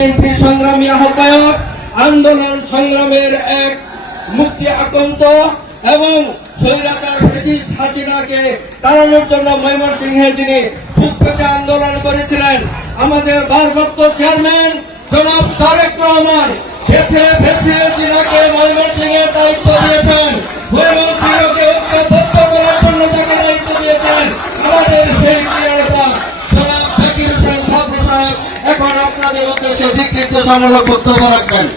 সংগ্রামী আহ্বায়ক, আন্দোলন সংগ্রামের এক মুক্তি আকাঙ্ক্ষিত এবং স্বৈরাচার ফ্যাসিস্ট হাসিনাকে তাড়ানোর জন্য ময়মনসিংহে যিনি বুক পেতে আন্দোলন করেছিলেন, আমাদের ভারপ্রাপ্ত চেয়ারম্যান জনাব তারেক রহমান বেছে বেছে যিনাকে ময়মনসিংহের দায়িত্ব দিয়েছেন, ময়মনসিংহকে ঐক্যবদ্ধ করার জন্য তাকে দায়িত্ব দিয়েছেন আমাদের সেই ক্রীড়া জনাব জাকির হোসেন বাবু সাহেব। এখন আপনাদের উদ্দেশ্যে দিক নির্দেশনামূলক বক্তব্য রাখবেন।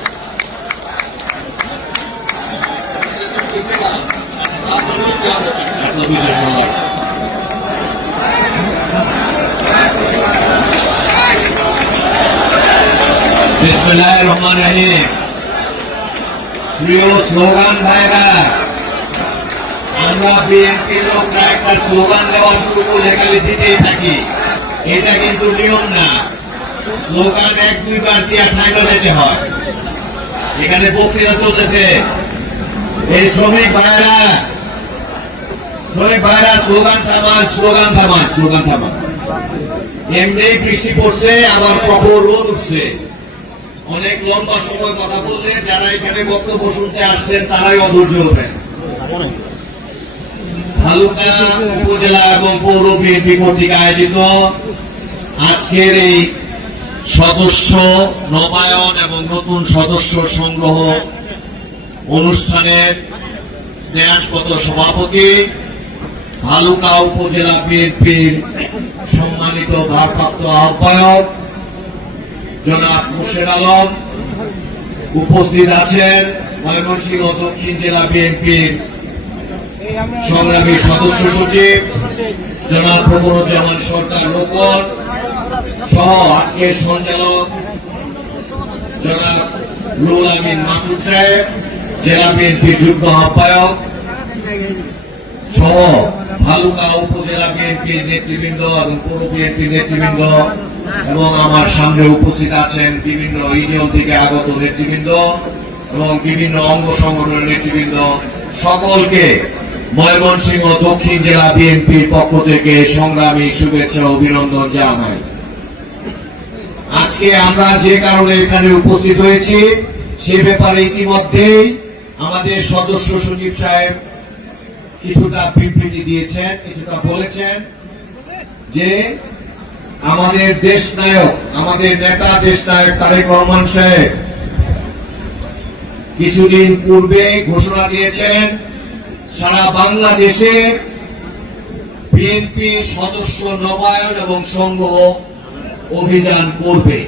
বিসমিল্লাহির রহমানির রহিম। প্রিয় স্লোগান ভাইরা, আমরা বিএনপি লোকরা একটা স্লোগান দেওয়া শুরু করলে খালি দিতেই থাকি, এটা কিন্তু নিয়ম না। স্লোগান এক দুইবার দিয়ে থাইলো যেতে হয়। এখানে বক্তৃতা চলতেছে, এই শ্রমিক ভাইরা স্লোগান থামান, স্লোগান থামান, স্লোগান থামান। এমনি বৃষ্টি পড়ছে, আবার প্রখর রোদ উঠছে। অনেক লম্বা সময় কথা বললে যারা এখানে বক্তব্য শুনতে আসছেন তারাই অধৈর্য হবেন। ভালুকা উপজেলা এবং পৌর বিএনপি কর্তৃক আয়োজিত আজকের এই সদস্য নবায়ন এবং নতুন সদস্য সংগ্রহ অনুষ্ঠানের স্নেহাস্পদ সভাপতি, ভালুকা উপজেলা বিএনপির সম্মানিত ভারপ্রাপ্ত আহ্বায়ক জনাব মুর্শেদ আলম, উপস্থিত আছেন ময়মনসিংহ দক্ষিণ জেলা বিএনপির সংগ্রামী সদস্য সচিব জনাব ফখরুজ্জামান সরকার রোকন সহ আজকের সঞ্চালক জনাব রুহুল আমিন মাসুদ সাহেব, জেলা বিএনপির যুগ্ম আহ্বায়ক সহ ভালুকা উপজেলা বিএনপির নেতৃবৃন্দ এবং পৌর বিএনপির নেতৃবৃন্দ এবং আমার সামনে উপস্থিত আছেন বিভিন্ন ইউনিয়ন থেকে আগত নেতৃবৃন্দ এবং বিভিন্ন অঙ্গ সংগঠনের নেতৃবৃন্দ, সকলকে ময়মনসিংহ দক্ষিণ জেলা বিএনপির পক্ষ থেকে সংগ্রামী শুভেচ্ছা অভিনন্দন জানাই। আজকে আমরা যে কারণে এখানে উপস্থিত হয়েছি সে ব্যাপারে ইতিমধ্যেই আমাদের সদস্য সচিব সাহেব কিছুটা বিবৃতি দিয়েছেন, কিছুটা বলেছেন যে আমাদের দেশ নায়ক, আমাদের নেতা দেশ নায়ক তারেক রহমান সাহেব কিছুদিন পূর্বে ঘোষণা দিয়েছেন সারা বাংলাদেশে বিএনপি সদস্য নবায়ন এবং সংগ্রহ অভিযান করবে।